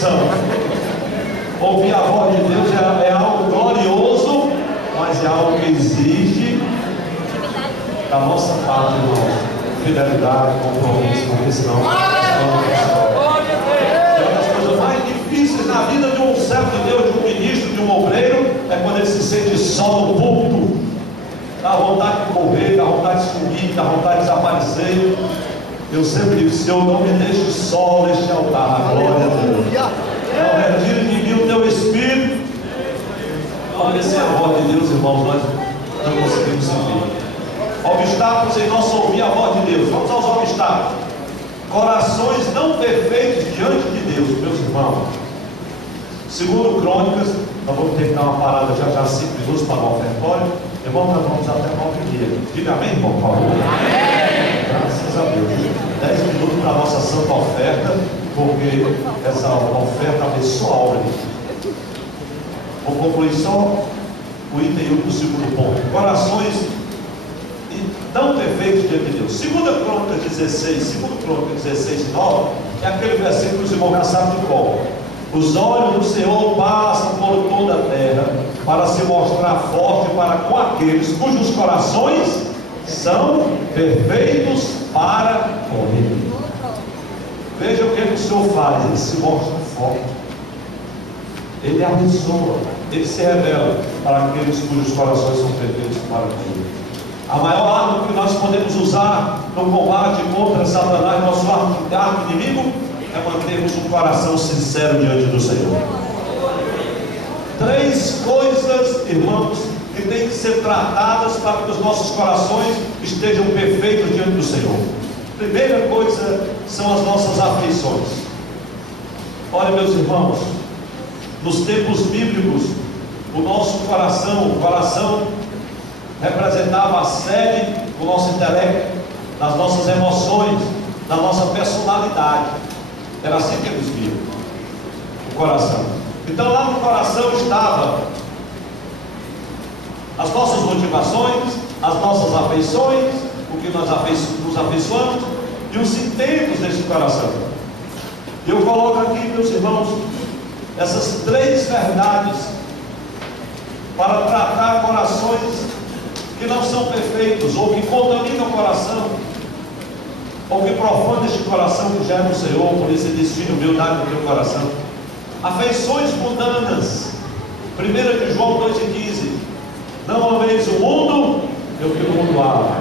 condição. Ouvir a voz de Deus é algo glorioso, mas é algo que exige da nossa parte, irmão, fidelidade, compromisso, porque senão é uma das coisas mais difíceis na vida de um servo de Deus, de um ministro, de um obreiro, é quando ele se sente só no púlpito. Dá vontade de correr, dá vontade de sumir, dá vontade de desaparecer. Eu sempre digo: Senhor, não me deixe só neste altar. Glória a Deus. Não retire de mim o teu espírito. Obedecer a voz de Deus, irmãos, nós não conseguimos servir. Obstáculos em nosso ouvir a voz de Deus. Vamos aos obstáculos. Corações não perfeitos diante de Deus, meus irmãos. Segundo Crônicas, nós vamos ter que dar uma parada já 5 minutos para o ofertório. Irmão, nós vamos até 9h30. Diga amém, irmão Paulo. Amém. Graças a Deus. 10 minutos para a nossa santa oferta, porque essa oferta abençoa a obra. Vou concluir só o item 1 do segundo ponto. Corações não perfeitos diante de Deus. 2 Crônicas 16, 2 Crônicas 16, 9, é aquele versículo que os irmãos já sabem de qual. Os olhos do Senhor passam por toda a terra, para se mostrar forte para com aqueles cujos corações são perfeitos para com Ele. Veja o que o Senhor faz: Ele se mostra forte, Ele abençoa, Ele se revela para aqueles cujos corações são perfeitos para com Ele. A maior arma que nós podemos usar no combate contra Satanás, nosso arco inimigo, é mantermos um coração sincero diante do Senhor. 3 coisas, irmãos, que têm que ser tratadas para que os nossos corações estejam perfeitos diante do Senhor. Primeira coisa são as nossas afeições. Olha, meus irmãos, nos tempos bíblicos, o nosso coração, o coração representava a sede do nosso intelecto, das nossas emoções, da nossa personalidade. Era assim que eles viam o coração. Então lá no coração estava as nossas motivações, as nossas afeições, o que nós nos afeiçoamos e os intentos desse coração. Eu coloco aqui, meus irmãos, essas 3 verdades para tratar corações que não são perfeitos, ou que contaminam o coração, ou que profanam este coração que gera no Senhor. Por isso ele diz: filho meu, dá no teu coração. Afeições mundanas. 1 de João 2,15: não ameis o mundo, eu que o mundo ama.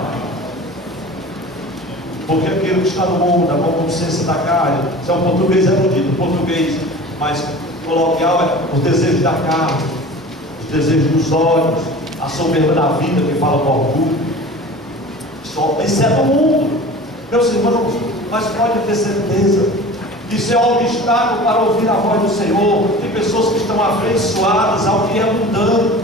Porque aquilo que está no mundo, a concupiscência da carne, isso é um português erudito, português mais coloquial é os desejos da carne, os desejos dos olhos, a soberba da vida, que fala com orgulho. Isso é do mundo, meus irmãos. Mas pode ter certeza, isso é um obstáculo para ouvir a voz do Senhor. Tem pessoas que estão afeiçoadas ao que é mundano,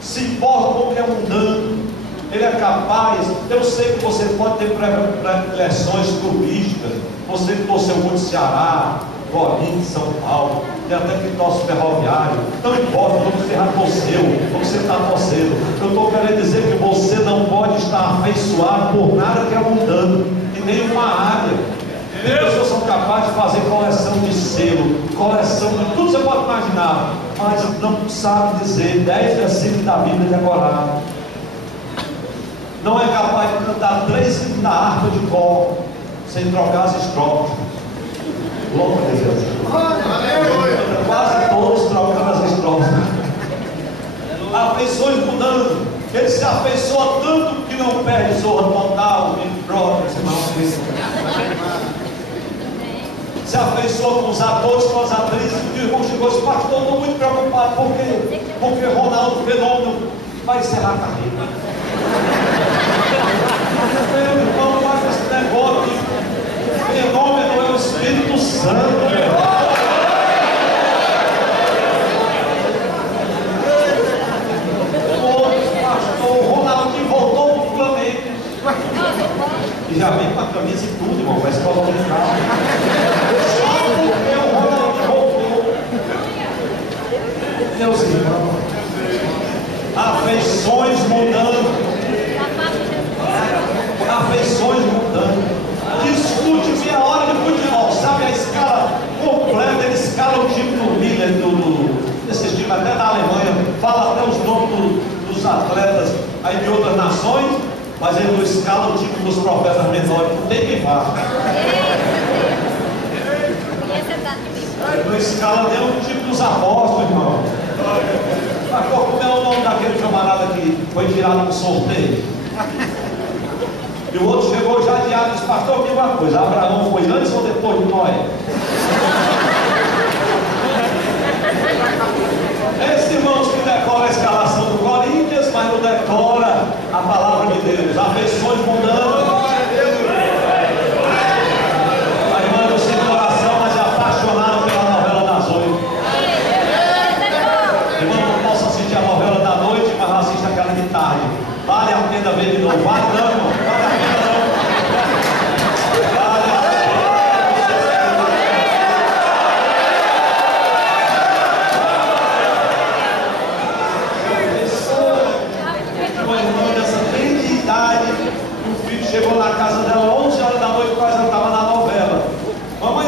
se importam com o que é mundano. Ele é capaz, eu sei que você pode ter predileções turísticas, você que torceu muito Ceará, Corinthians, São Paulo, tem até que torce Ferroviário, não importa, não você já torceu, ou você está torcendo. Eu estou querendo dizer que você não pode estar afeiçoado por nada que é mundano, em nenhuma área. Tem pessoas que são capazes de fazer coleção de selo, coleção de tudo que você pode imaginar, mas não sabe dizer 10 versículos da Bíblia decorados. Não é capaz de cantar 3 hinos da harpa de cor, sem trocar as estrofes. Glória a Deus. Quase todos trocando as estrofes. Afeições mudando. Ele se afeiçoa tanto que não perde zorra total, se afeiçoa com os atores, com as atrizes. O irmão chegou e disse: pastor, estou muito preocupado, porque Ronaldo Fenômeno vai encerrar a carreira. Meu irmão, faz esse negócio. Fenômeno é o Espírito Santo. O Ronaldinho voltou para o Flamengo. E já vem com a camisa e tudo, irmão. Vai escola de carro. Só porque o Ronaldinho voltou. Meus irmãos, afeições mudando. Afeições mudando. Discute meia hora de futebol, sabe a escala completa, ele escala aí de outras nações, mas ele não escala o tipo dos profetas menores, não tem quem faça. Ele não escala nem o tipo dos apóstolos, irmão. Pastor, como é o nome daquele camarada que foi tirado no sorteio? E o outro chegou já adiado e disse: pastor, me diga uma coisa, Abraão foi antes ou depois de Noé? Esses irmãos que decoram a escalação do Corinthians, mas não decora a palavra de Deus, afeições mundanas. A irmã do seu coração, mas é apaixonada pela novela das 8. Irmão, não posso assistir a novela da noite, mas assiste aquela de tarde. Vale a pena ver de novo. Vale não, irmão. Vale a pena não. Vale a pena. Uma irmã dessa bem de idade, o filho chegou na casa dela 11 horas da noite, quase ela estava na novela. Mamãe,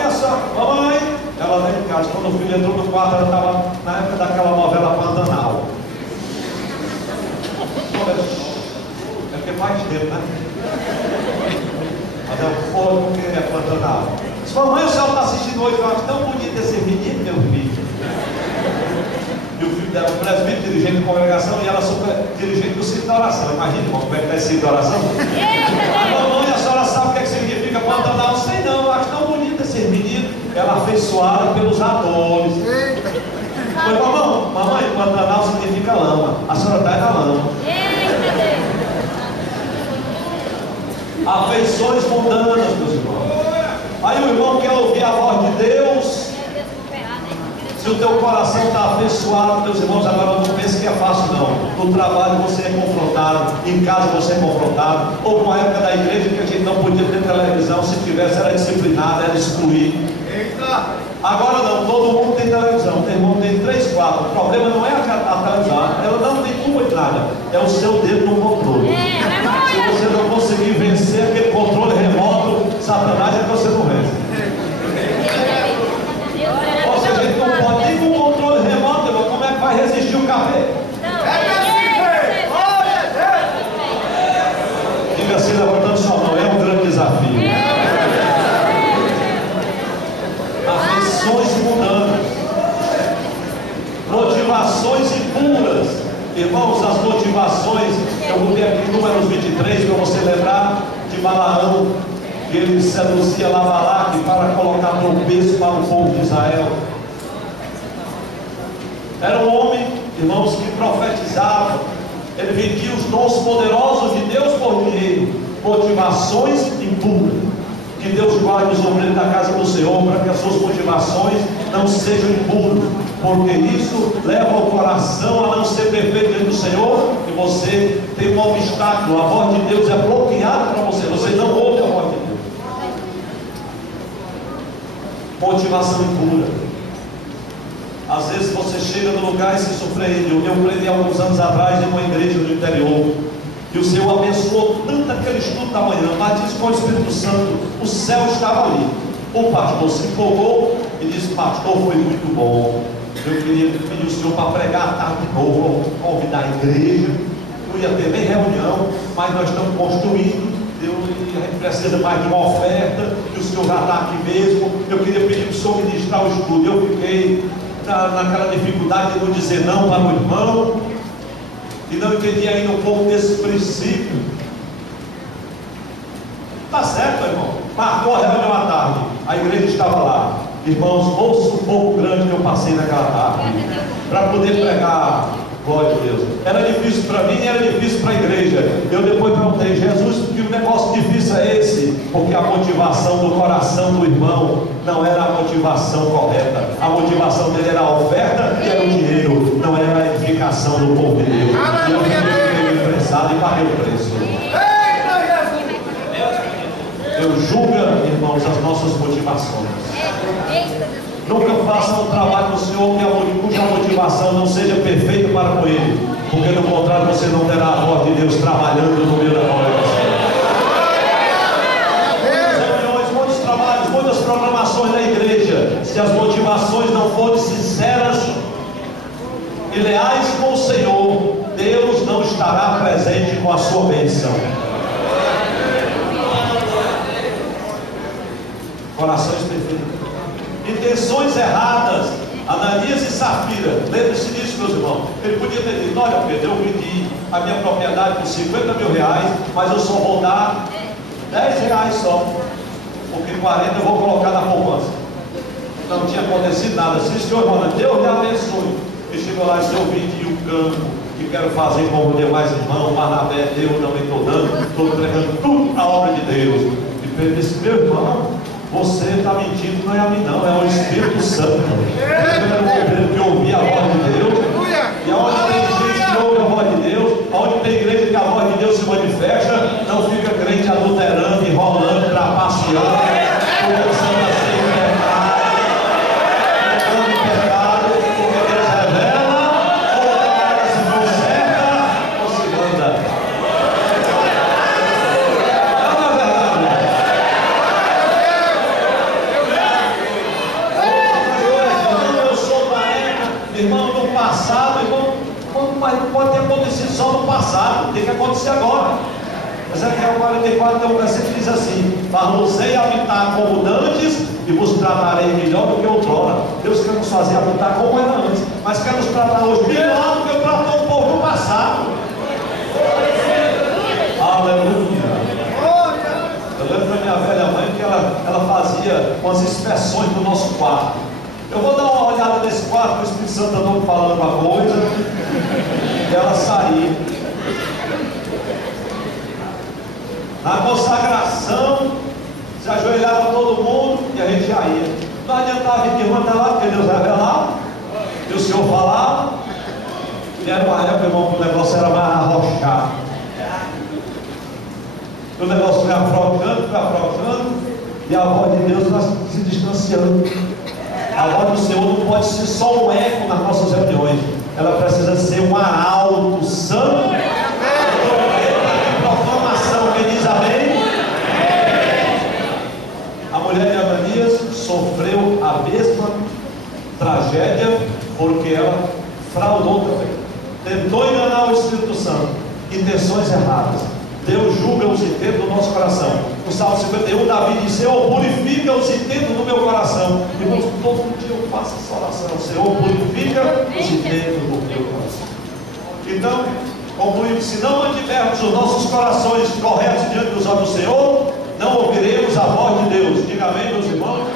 mamãe. Ela veio em casa. Quando o filho entrou no quarto, ela estava na época daquela novela Pantanal. É porque faz tempo, né? Mas é um fogo porque é Pantanal. Diz: mamãe, o senhor está assistindo hoje, eu acho tão bonito esse menino, meu filho. E o filho dela, o presbítero, dirigente de congregação, e ela super dirigente do ciclo da oração. Imagina, irmão, como é que está esse ciclo da oração? Mamãe, a senhora sabe o que, é que significa Pantanal? Sei não, eu acho tão bonito esse menino. Ela afeiçoada pelos atores. Foi, mamãe, Pantanal significa lama. A senhora está na lama. Afeições mundanas, meus irmãos. Aí o irmão quer ouvir a voz de Deus. Se o teu coração está afeiçoado, meus irmãos, agora não pense que é fácil não. No trabalho você é confrontado, em casa você é confrontado. Houve uma época da igreja que a gente não podia ter televisão, se tivesse era disciplinado, era excluído. Agora não, todo mundo tem televisão. Tem irmão, tem 3, 4. O problema não é a televisão, ela não tem culpa de nada, é o seu dedo no controle. Se você não conseguir vencer aquele controle remoto, Satanás é que você não vence. Ou seja, a gente não pode nem com o controle remoto, irmão, como é que vai resistir o café? Diga assim, levantando sua mão, é um grande desafio. Afeições mundanas, motivações impuras. Irmãos, as motivações, eu botei aqui Números 23 para você lembrar de Balaão, que ele seduzia lá Balaque para colocar tropeço para o povo de Israel. Era um homem, irmãos, que profetizava. Ele vendia os dons poderosos de Deus por dinheiro. Motivações impuras. Que Deus guarde os obreiros da casa do Senhor, para que as suas motivações não sejam impuras, porque isso leva o coração a não ser perfeito diante do Senhor, e você tem um obstáculo. A voz de Deus é bloqueada para você, você não ouve a voz de Deus. Motivação impura. Às vezes você chega no lugar e se surpreende. Eu preguei alguns anos atrás em uma igreja do interior, e o Senhor abençoou tanto aquele estudo da manhã, batismo com o Espírito Santo, o céu estava ali. O pastor se empolgou e disse: pastor, foi muito bom. Eu queria pedir o Senhor para pregar a tarde de novo, convidar a igreja. Não ia ter nem reunião, mas nós estamos construindo. A gente precisa mais de uma oferta, e o Senhor já está aqui mesmo. Eu queria pedir para o Senhor ministrar o estudo. Eu fiquei naquela dificuldade de não dizer não para o irmão, e não entendi ainda um pouco desse princípio. Tá certo, irmão. Marcou a reunião à tarde, a igreja estava lá. Irmãos, ouça o pouco grande que eu passei naquela tarde para poder pregar. Glória a Deus. Era difícil para mim e era difícil para a igreja. Eu depois perguntei: Jesus, que negócio difícil é esse? Porque a motivação do coração do irmão não era a motivação correta. A motivação dele era a oferta e era o dinheiro, não era a edificação do povo de Deus. E eu fiquei emprestado e paguei o preço. Eu julgo, irmãos, as nossas motivações. Nunca faça um trabalho do Senhor cuja motivação não seja perfeita para com Ele, porque no contrário você não terá a voz de Deus trabalhando no meio da congregação. Muitas reuniões, muitos trabalhos, muitas programações da igreja, se as motivações não forem sinceras e leais com o Senhor, Deus não estará presente com a sua bênção. Corações perfeitos. Intenções erradas. Ananias e Safira, lembre-se disso, meus irmãos. Ele podia ter dito: olha Pedro, eu vendi a minha propriedade por 50 mil reais, mas eu só vou dar 10 reais só, porque 40 eu vou colocar na poupança. Não tinha acontecido nada. Se o senhor, irmão, Deus lhe abençoe. Ele chegou lá e disse: eu vendi o campo e quero fazer como os demais irmãos. Barnabé, Deus também estou dando, estou entregando tudo para a obra de Deus. E Pedro disse: meu irmão, você está mentindo, não é a mim não, é o Espírito Santo. Eu quero um que ouvir a voz de Deus. E aonde tem gente que ouve a voz de Deus, aonde tem igreja que a voz de Deus se manifesta, não fica crente adulterando, enrolando, trapaceando, começando a ser entrando em pecado, porque Deus revela, ou se conserta, ou se manda. Não é verdade? Eu sou careca, irmão, no passado, irmão, mas não pode ter acontecido só no passado, tem que acontecer agora. Ezequiel 44 tem um versículo que diz assim: far-vos-ei habitar como dantes e vos tratarei melhor do que outrora. Deus quer nos fazer habitar como era antes, mas quer nos tratar hoje melhor do que tratou o povo no passado. Aleluia. Eu lembro da minha velha mãe que ela fazia umas inspeções do nosso quarto. Eu vou dar uma olhada nesse quarto, o Espírito Santo andou falando uma coisa, e ela saía. Na consagração, se ajoelhava todo mundo e a gente já ia. Não adiantava vir irmã até lá, porque Deus revelava, e o Senhor falava. E era uma época, irmão, que o negócio era mais arrochado. O negócio foi afrouxando, e a voz de Deus vai se distanciando. A voz do Senhor não pode ser só um eco nas nossas reuniões, ela precisa ser um arauto santo. Proclamação, quem diz amém? A mulher de Ananias sofreu a mesma tragédia, porque ela fraudou também, tentou enganar o Espírito Santo, intenções erradas. Deus julga os intentos do nosso coração. No Salmo 51, Davi diz: Senhor, purifica os intentos do meu coração. Irmãos, todo dia eu faço essa oração: Senhor, purifica os intentos do meu coração. Então, concluímos: se não mantivermos os nossos corações corretos diante dos olhos do Senhor, não ouviremos a voz de Deus. Diga amém, meus irmãos.